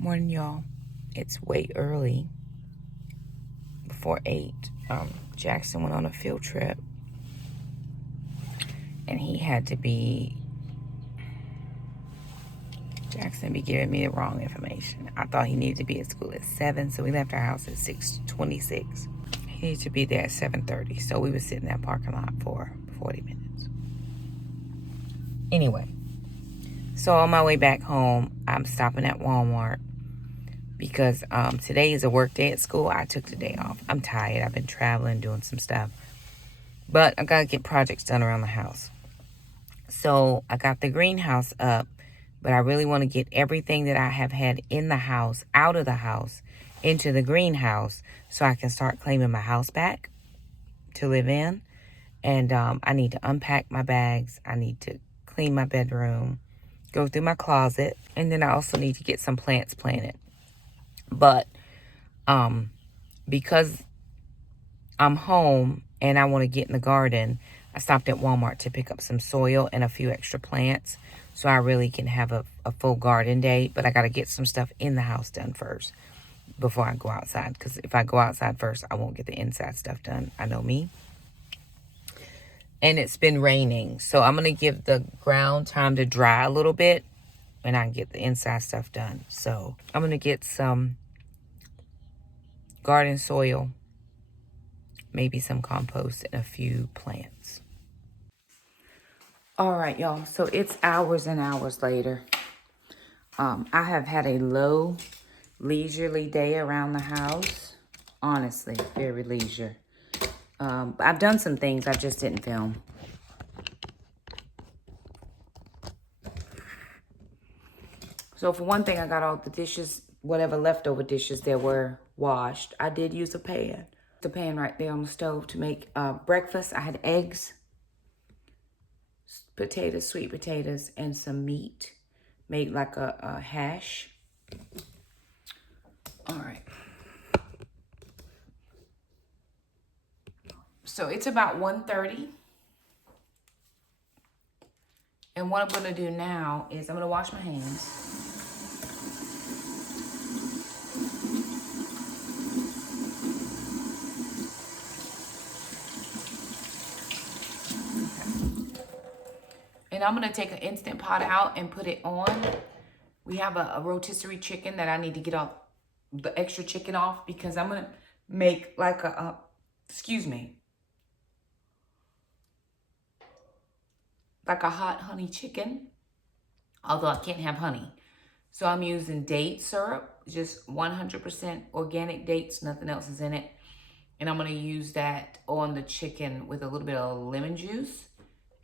Morning, y'all. It's way early, before 8. Jackson went on a field trip, and he had to be... Jackson be giving me the wrong information. I thought he needed to be at school at 7, so we left our house at 6:26. He needed to be there at 7:30, so we were sitting in that parking lot for 40 minutes. Anyway, so on my way back home, I'm stopping at Walmart because today is a work day at school. I took the day off. I'm tired. I've been traveling, doing some stuff. But I got to get projects done around the house. So I got the greenhouse up, but I really want to get everything that I have had in the house, out of the house, into the greenhouse so I can start claiming my house back to live in. And I need to unpack my bags. I need to clean my bedroom, go through my closet, and then I also need to get some plants planted. But because I'm home and I want to get in the garden, I stopped at Walmart to pick up some soil and a few extra plants so I really can have a full garden day. But I got to get some stuff in the house done first before I go outside, because if I go outside first, I won't get the inside stuff done. I know me. And it's been raining, so I'm going to give the ground time to dry a little bit and I can get the inside stuff done. So I'm going to get some garden soil, maybe some compost, and a few plants. All right, y'all. So it's hours and hours later. I have had a low, leisurely day around the house. Honestly, very leisure. I've done some things I just didn't film. So for one thing, I got all the dishes, whatever leftover dishes there were, washed. I did use a pan. The pan right there on the stove to make breakfast. I had eggs, potatoes, sweet potatoes, and some meat. Made like a hash. All right. So it's about 1:30. And what I'm going to do now is I'm going to wash my hands. And I'm going to take an Instant Pot out and put it on. We have a rotisserie chicken that I need to get off the extra chicken off because I'm going to make like like a hot honey chicken, although I can't have honey. So I'm using date syrup, just 100% organic dates, nothing else is in it. And I'm going to use that on the chicken with a little bit of lemon juice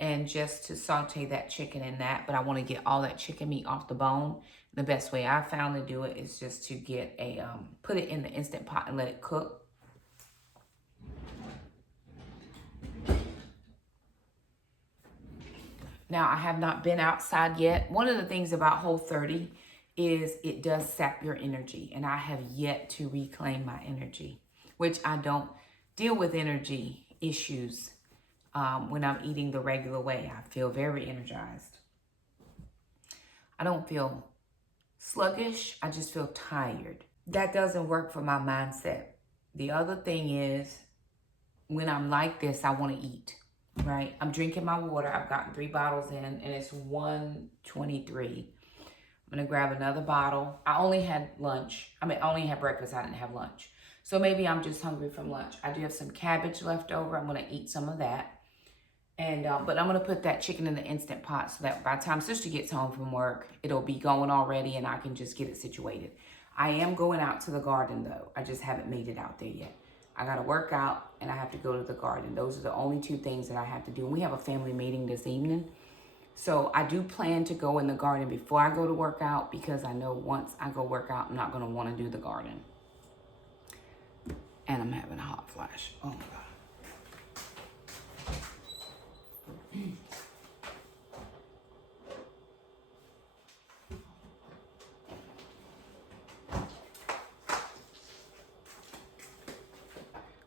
and just to saute that chicken in that. But I want to get all that chicken meat off the bone. The best way I found to do it is just to get a, put it in the Instant Pot and let it cook. Now, I have not been outside yet. One of the things about Whole30 is it does sap your energy, and I have yet to reclaim my energy, which I don't deal with energy issues when I'm eating the regular way. I feel very energized. I don't feel sluggish. I just feel tired. That doesn't work for my mindset. The other thing is, when I'm like this, I want to eat. Right, I'm drinking my water. I've gotten 3 bottles in, and it's 1:23. I'm gonna grab another bottle. I only had lunch. I only had breakfast. I didn't have lunch. So maybe I'm just hungry from lunch. I do have some cabbage left over. I'm gonna eat some of that. And but I'm gonna put that chicken in the Instant Pot so that by the time sister gets home from work, it'll be going already, and I can just get it situated. I am going out to the garden though. I just haven't made it out there yet. I got to work out and I have to go to the garden. Those are the only 2 things that I have to do. And we have a family meeting this evening. So I do plan to go in the garden before I go to work out, because I know once I go work out, I'm not going to want to do the garden. And I'm having a hot flash. Oh my God.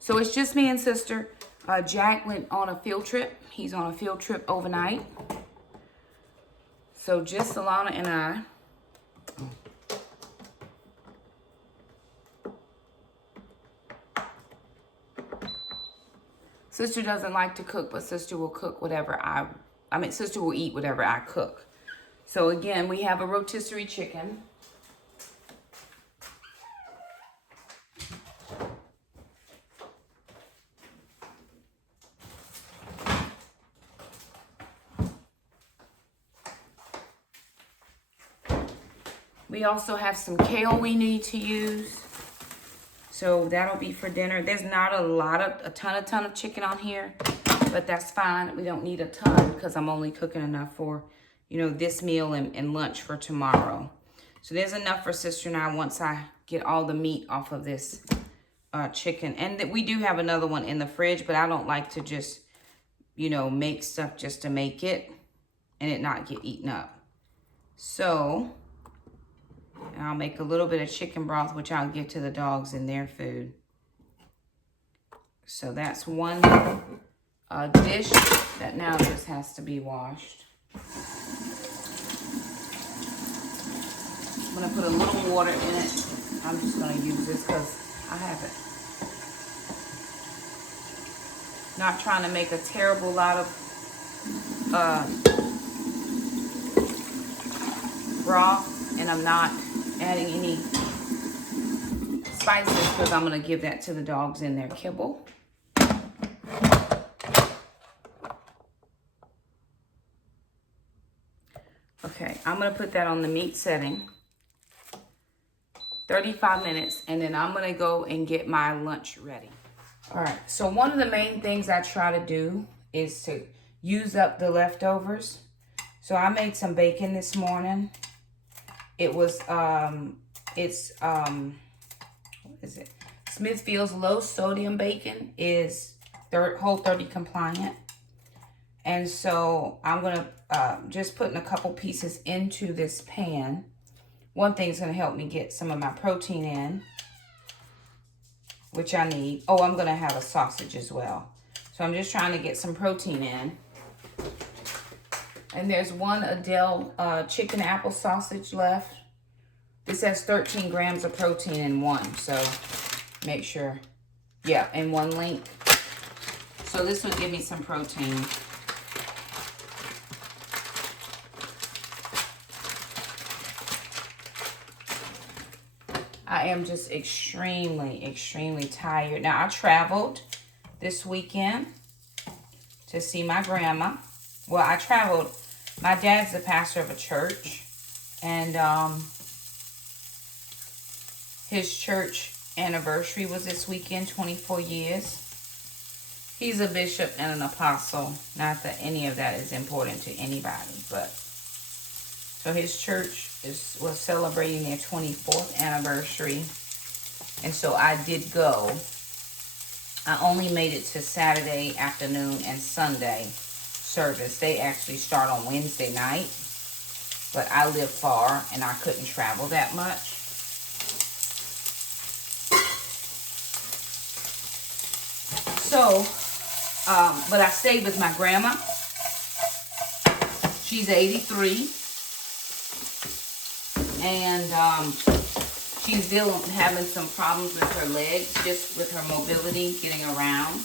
So it's just me and sister. Jack went on a field trip. He's on a field trip overnight. So just Alana and I. Sister doesn't like to cook, but sister will cook whatever sister will eat whatever I cook. So again, we have a rotisserie chicken. We also have some kale we need to use. So that'll be for dinner. There's not a ton of chicken on here, but that's fine. We don't need a ton because I'm only cooking enough for, this meal and lunch for tomorrow. So there's enough for sister and I once I get all the meat off of this chicken. And we do have another one in the fridge, but I don't like to just, make stuff just to make it and it not get eaten up. So I'll make a little bit of chicken broth, which I'll give to the dogs in their food. So that's one dish that now just has to be washed. I'm going to put a little water in it. I'm just going to use this because I have it. Not trying to make a terrible lot of broth, and I'm not adding any spices because I'm going to give that to the dogs in their kibble. Okay, I'm going to put that on the meat setting. 35 minutes, and then I'm going to go and get my lunch ready. All right, so one of the main things I try to do is to use up the leftovers. So I made some bacon this morning. It was, what is it? Smithfield's low sodium bacon is Whole30 compliant. And so I'm going to just putting a couple pieces into this pan. One thing's going to help me get some of my protein in, which I need. Oh, I'm going to have a sausage as well. So I'm just trying to get some protein in. And there's one Adele chicken apple sausage left. This has 13 grams of protein in one. So make sure, yeah, in one link. So this will give me some protein. I am just extremely, extremely tired. Now, I traveled this weekend to see my grandma. Well, I traveled. My dad's the pastor of a church. And his church anniversary was this weekend, 24 years. He's a bishop and an apostle. Not that any of that is important to anybody, but so his church was celebrating their 24th anniversary. And so I did go. I only made it to Saturday afternoon and Sunday service. They actually start on Wednesday night. But I live far and I couldn't travel that much. So, but I stayed with my grandma. She's 83. And she's having some problems with her legs, just with her mobility, getting around.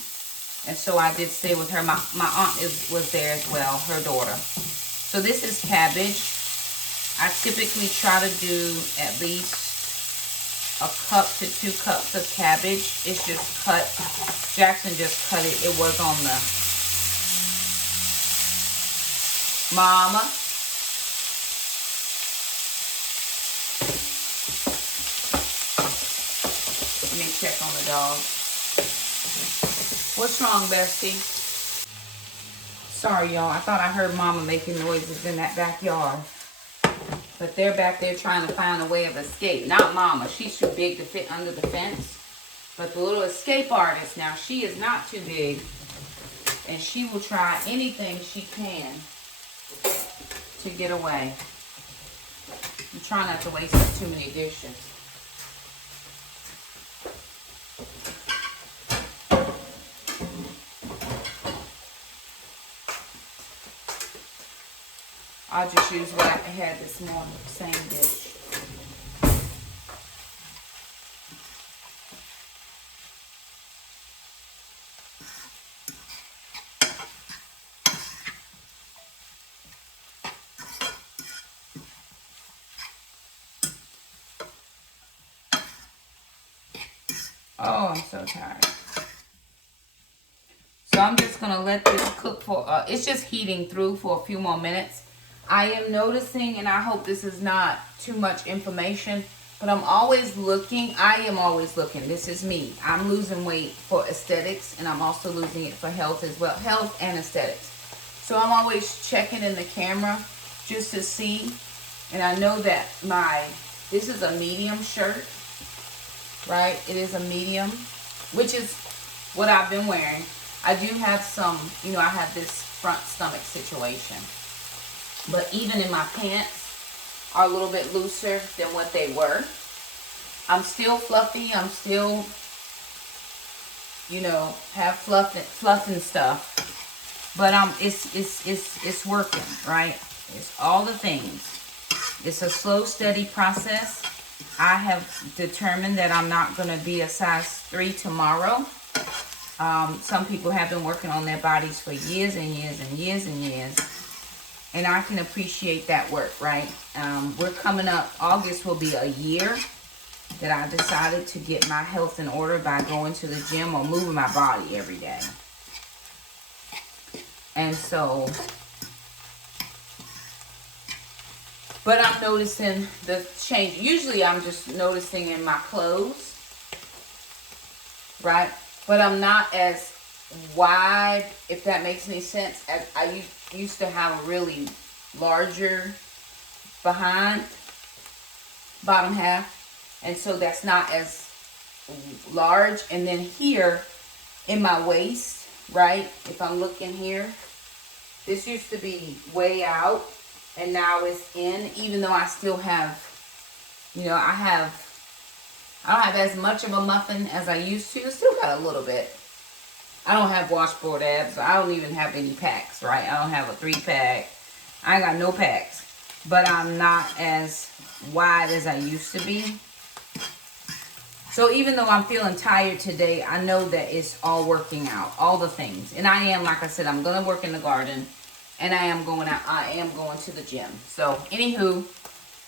And so I did stay with her. My aunt was there as well, her daughter. So this is cabbage. I typically try to do at least a cup to 2 cups of cabbage. It's just cut. Jackson just cut it. It was on the mama. Let me check on the dog. What's wrong, Bestie? Sorry, y'all. I thought I heard Mama making noises in that backyard. But they're back there trying to find a way of escape. Not Mama. She's too big to fit under the fence. But the little escape artist, now she is not too big. And she will try anything she can to get away. I'm trying not to waste too many dishes. I'll just use what I had this morning, same dish. Oh, I'm so tired. So I'm just going to let this cook for, it's just heating through for a few more minutes. I am noticing, and I hope this is not too much information, but I'm always looking. I am always looking. This is me. I'm losing weight for aesthetics, and I'm also losing it for health as well. Health and aesthetics. So I'm always checking in the camera just to see. And I know that this is a medium shirt, right? It is a medium, which is what I've been wearing. I do have some, I have this front stomach situation. But even in my pants are a little bit looser than what they were. I'm still fluffy. I'm still, have fluff and stuff. But it's working, right? It's all the things. It's a slow, steady process. I have determined that I'm not going to be a size 3 tomorrow. Some people have been working on their bodies for years and years and years and years. And I can appreciate that work, right? We're coming up, August will be a year that I decided to get my health in order by going to the gym or moving my body every day. And so, but I'm noticing the change. Usually I'm just noticing in my clothes, right? But I'm not as wide, if that makes any sense. As I used to have a really larger bottom half, and so that's not as large. And then here in my waist, right, if I'm looking here, this used to be way out and now it's in, even though I still have, I don't have as much of a muffin as I used to. Still got a little bit. I don't have washboard abs. I don't even have any packs, right? I don't have a 3-pack. I ain't got no packs. But I'm not as wide as I used to be. So even though I'm feeling tired today, I know that it's all working out. All the things. And I am, like I said, I'm going to work in the garden. And I am going out. I am going to the gym. So, anywho,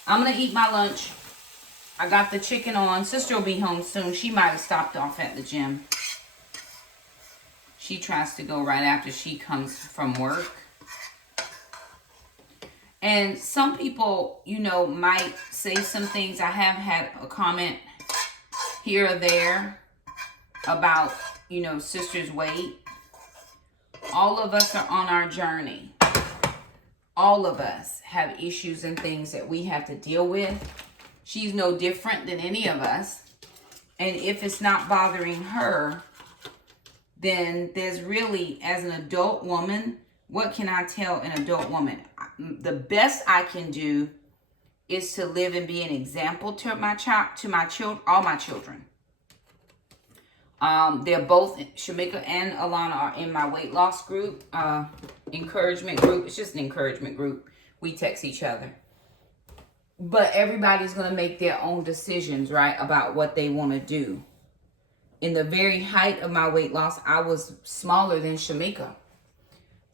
I'm going to eat my lunch. I got the chicken on. Sister will be home soon. She might have stopped off at the gym. She tries to go right after she comes from work. And some people, might say some things. I have had a comment here or there about, sister's weight. All of us are on our journey. All of us have issues and things that we have to deal with. She's no different than any of us. And if it's not bothering her, then there's really, as an adult woman, what can I tell an adult woman? The best I can do is to live and be an example to all my children. They're both, Shakema and Alana are in my weight loss group, encouragement group. It's just an encouragement group. We text each other. But everybody's going to make their own decisions, right, about what they want to do. In the very height of my weight loss, I was smaller than Shakema.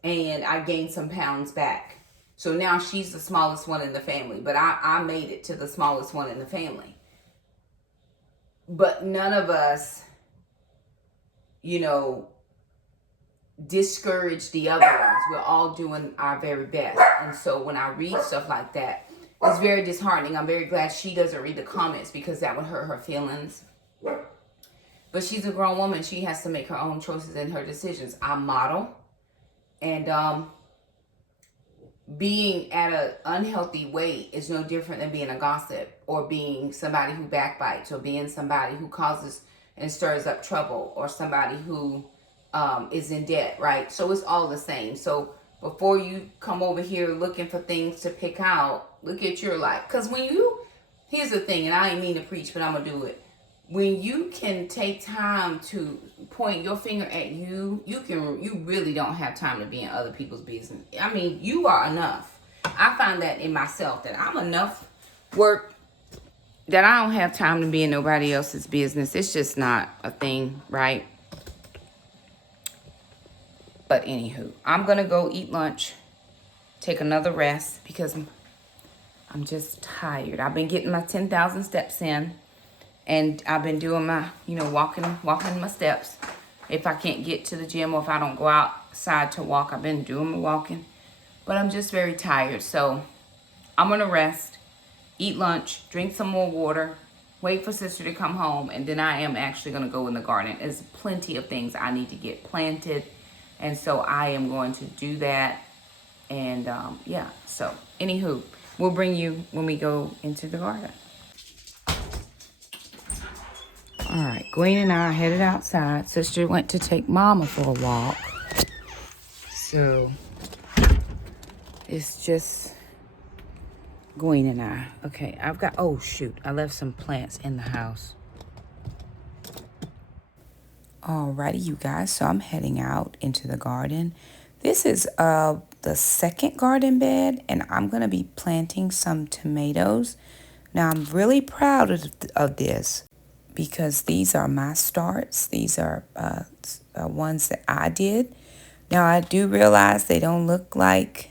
And I gained some pounds back. So now she's the smallest one in the family. But I made it to the smallest one in the family. But none of us, discourage the other ones. We're all doing our very best. And so when I read stuff like that, it's very disheartening. I'm very glad she doesn't read the comments because that would hurt her feelings. But she's a grown woman. She has to make her own choices and her decisions. I model. And being at an unhealthy weight is no different than being a gossip or being somebody who backbites or being somebody who causes and stirs up trouble or somebody who is in debt, right? So it's all the same. So before you come over here looking for things to pick out, look at your life. Because here's the thing, and I ain't mean to preach, but I'm going to do it. When you can take time to point your finger at you really don't have time to be in other people's business. I mean, you are enough. I find that in myself, that I'm enough work that I don't have time to be in nobody else's business. It's just not a thing, right? But anywho, I'm going to go eat lunch, take another rest because I'm just tired. I've been getting my 10,000 steps in. And I've been doing my, walking my steps. If I can't get to the gym or if I don't go outside to walk, I've been doing my walking. But I'm just very tired. So I'm going to rest, eat lunch, drink some more water, wait for sister to come home. And then I am actually going to go in the garden. There's plenty of things I need to get planted. And so I am going to do that. And yeah, so anywho, we'll bring you when we go into the garden. All right, Gwen and I are headed outside. Sister went to take Mama for a walk. So it's just Gwen and I. Okay, I've got, oh shoot, I left some plants in the house. Alrighty, you guys, so I'm heading out into the garden. This is the second garden bed, and I'm going to be planting some tomatoes. Now, I'm really proud of this because these are my starts. These are ones that I did. Now, I do realize they don't look like,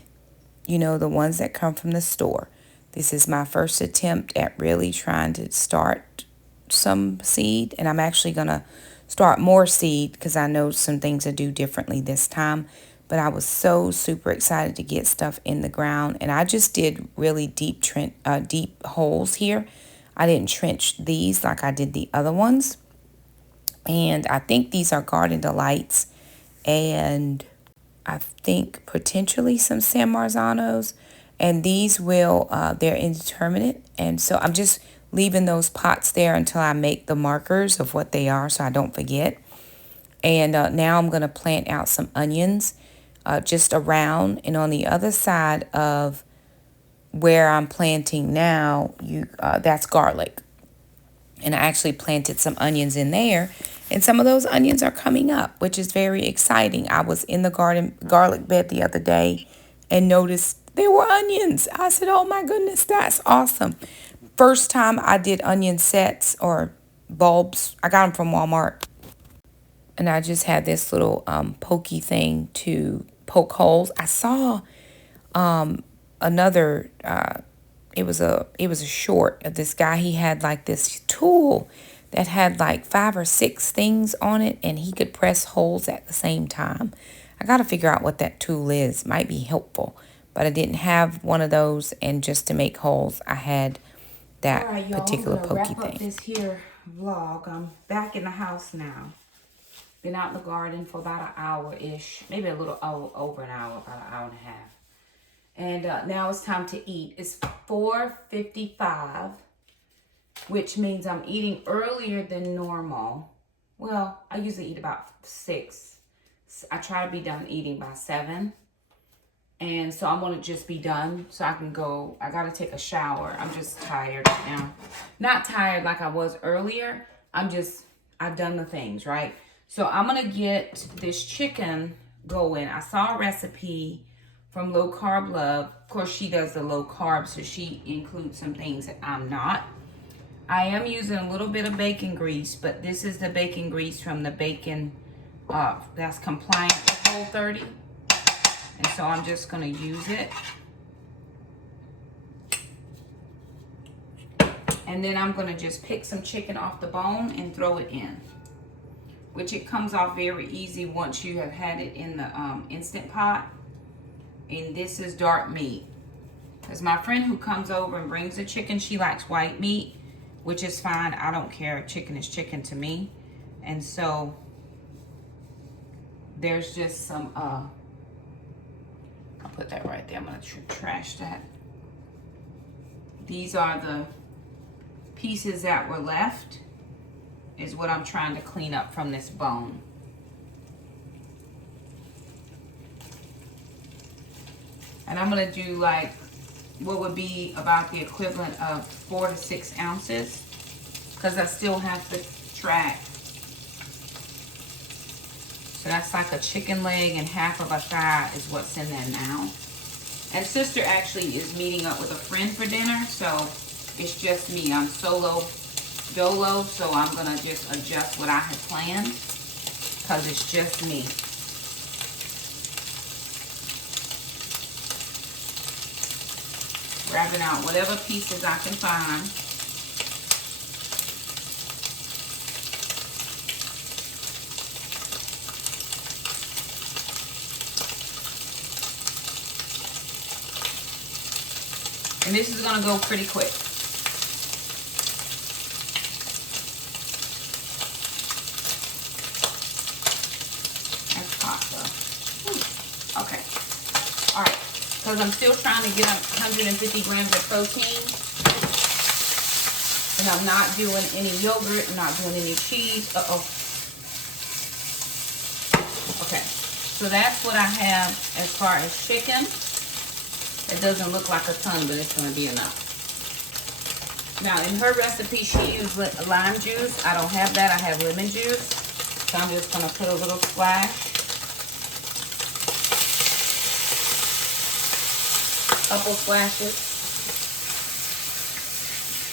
the ones that come from the store. This is my first attempt at really trying to start some seed, and I'm actually going to start more seed because I know some things to do differently this time. But I was so super excited to get stuff in the ground, and I just did really deep holes here. I didn't trench these like I did the other ones. And I think these are Garden Delights, and I think potentially some San Marzanos. And these they're indeterminate. And so I'm just leaving those pots there until I make the markers of what they are so I don't forget. And now I'm going to plant out some onions just around. And on the other side of where I'm planting now, that's garlic. And I actually planted some onions in there. And some of those onions are coming up, which is very exciting. I was in the garlic bed the other day and noticed there were onions. I said, oh my goodness, that's awesome. First time I did onion sets or bulbs. I got them from Walmart. And I just had this little pokey thing to poke holes. I saw another, it was a short of this guy. He had like this tool that had like 5 or 6 things on it, and he could press holes at the same time. I got to figure out what that tool is. Might be helpful, but I didn't have one of those, and just to make holes, I had that particular pokey thing. Wrap up this here vlog. I'm back in the house now. Been out in the garden for about an hour-ish, maybe a little over an hour, about an hour and a half. And now it's time to eat. It's 4:55, which means I'm eating earlier than normal. Well, I usually eat about 6. I try to be done eating by 7. And so I'm going to just be done so I can go. I got to take a shower. I'm just tired now. Not tired like I was earlier. I've done the things, right? So I'm going to get this chicken going. I saw a recipe from Low Carb Love. Of course, she does the low carb, so she includes some things that I'm not. I am using a little bit of bacon grease, but this is the bacon grease from the bacon that's compliant with Whole30. And so I'm just going to use it. And then I'm going to just pick some chicken off the bone and throw it in, which it comes off very easy once you have had it in the Instant Pot. And this is dark meat. Because my friend who comes over and brings the chicken, she likes white meat, which is fine. I don't care. Chicken is chicken to me. And so there's just some, I'll put that right there. I'm going to trash that. These are the pieces that were left, is what I'm trying to clean up from this bone. And I'm going to do like what would be about the equivalent of 4 to 6 ounces, because I still have to track. So that's like a chicken leg and half of a thigh is what's in there now. And sister actually is meeting up with a friend for dinner, so it's just me. I'm solo dolo, so I'm going to just adjust what I had planned because it's just me. Grabbing out whatever pieces I can find. And this is going to go pretty quick. That's hot though. Okay. All right. Because I'm still trying to get 150 grams of protein. And I'm not doing any yogurt. I'm not doing any cheese. Uh-oh. Okay. So that's what I have as far as chicken. It doesn't look like a ton, but it's going to be enough. Now, in her recipe, she used lime juice. I don't have that. I have lemon juice. So I'm just going to put a little splash. Couple splashes.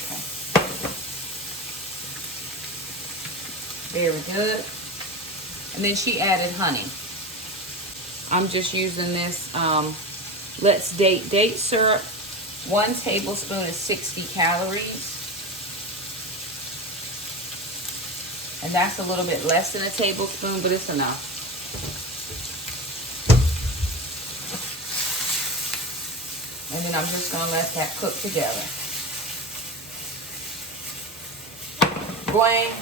Okay. Very good. And then she added honey. I'm just using this Let's date syrup. 1 tablespoon is 60 calories. And that's a little bit less than a tablespoon, but it's enough. And then I'm just going to let that cook together. Blang.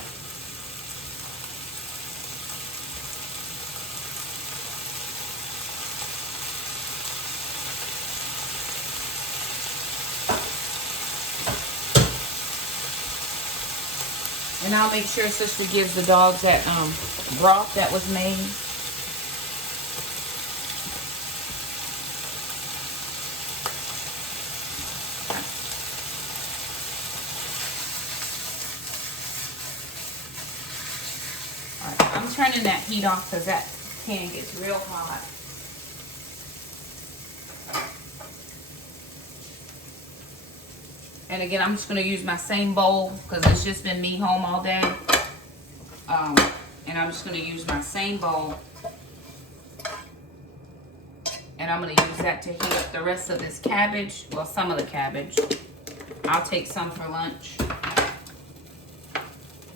And I'll make sure Sister gives the dogs that broth that was made. All right, I'm turning that heat off because that pan gets real hot. And again, I'm just going to use my same bowl because it's just been me home all day. And I'm just going to use my same bowl. And I'm going to use that to heat up the rest of this cabbage. Well, some of the cabbage. I'll take some for lunch.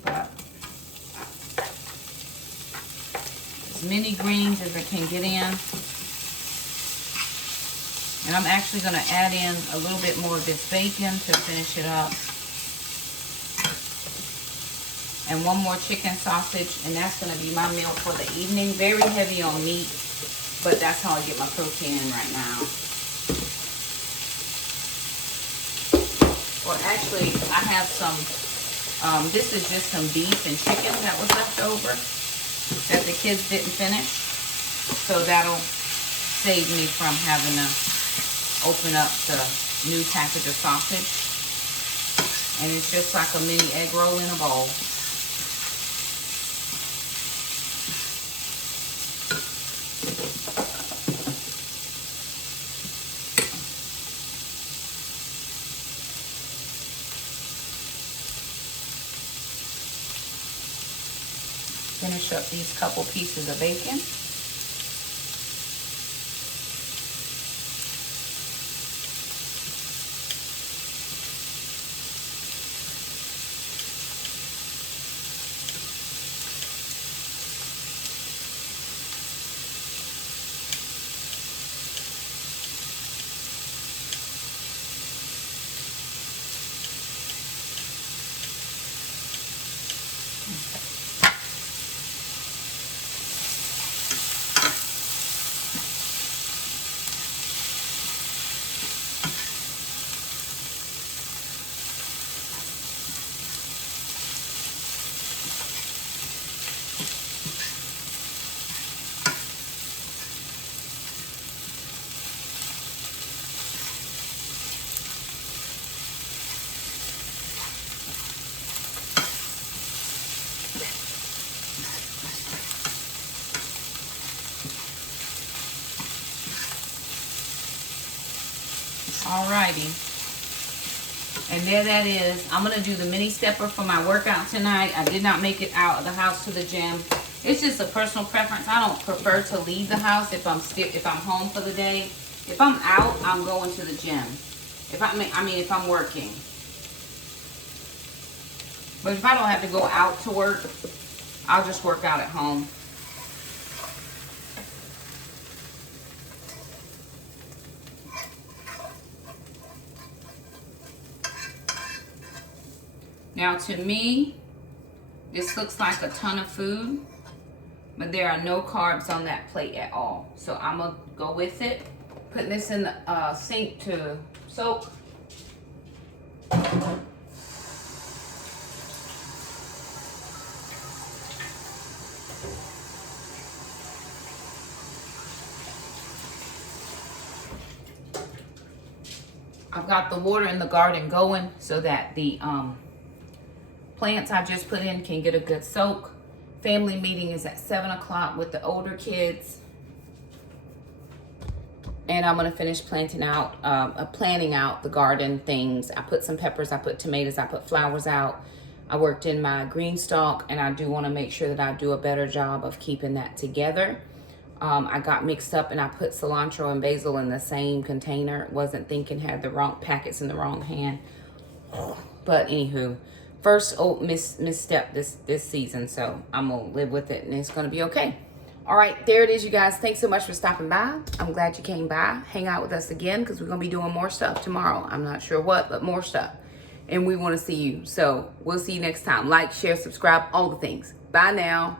But as many greens as I can get in. And I'm actually going to add in a little bit more of this bacon to finish it up. And 1 more chicken sausage, and that's going to be my meal for the evening. Very heavy on meat, but that's how I get my protein in right now. Well, actually, I have some, this is just some beef and chicken that was left over that the kids didn't finish. So that'll save me from having to open up the new package of sausage. And it's just like a mini egg roll in a bowl. Finish up these couple pieces of bacon. Alrighty. And there that is. I'm going to do the mini stepper for my workout tonight. I did not make it out of the house to the gym. It's just a personal preference. I don't prefer to leave the house if I'm home for the day. If I'm out, I'm going to the gym. If I'm working. But if I don't have to go out to work, I'll just work out at home. Now to me, this looks like a ton of food, but there are no carbs on that plate at all. So I'm gonna go with it. Putting this in the sink to soak. I've got the water in the garden going so that the plants I just put in can get a good soak. Family meeting is at 7 o'clock with the older kids. And I'm gonna finish planting out the garden things. I put some peppers, I put tomatoes, I put flowers out. I worked in my green stalk, and I do wanna make sure that I do a better job of keeping that together. I got mixed up and I put cilantro and basil in the same container. Wasn't thinking, had the wrong packets in the wrong hand. But anywho, first misstep this season, so I'm gonna live with it and it's gonna be okay. All right, there it is, you guys. Thanks so much for stopping by. I'm glad you came by. Hang out with us again because we're gonna be doing more stuff tomorrow. I'm not sure what, but more stuff. And we wanna see you. So we'll see you next time. Like, share, subscribe, all the things. Bye now.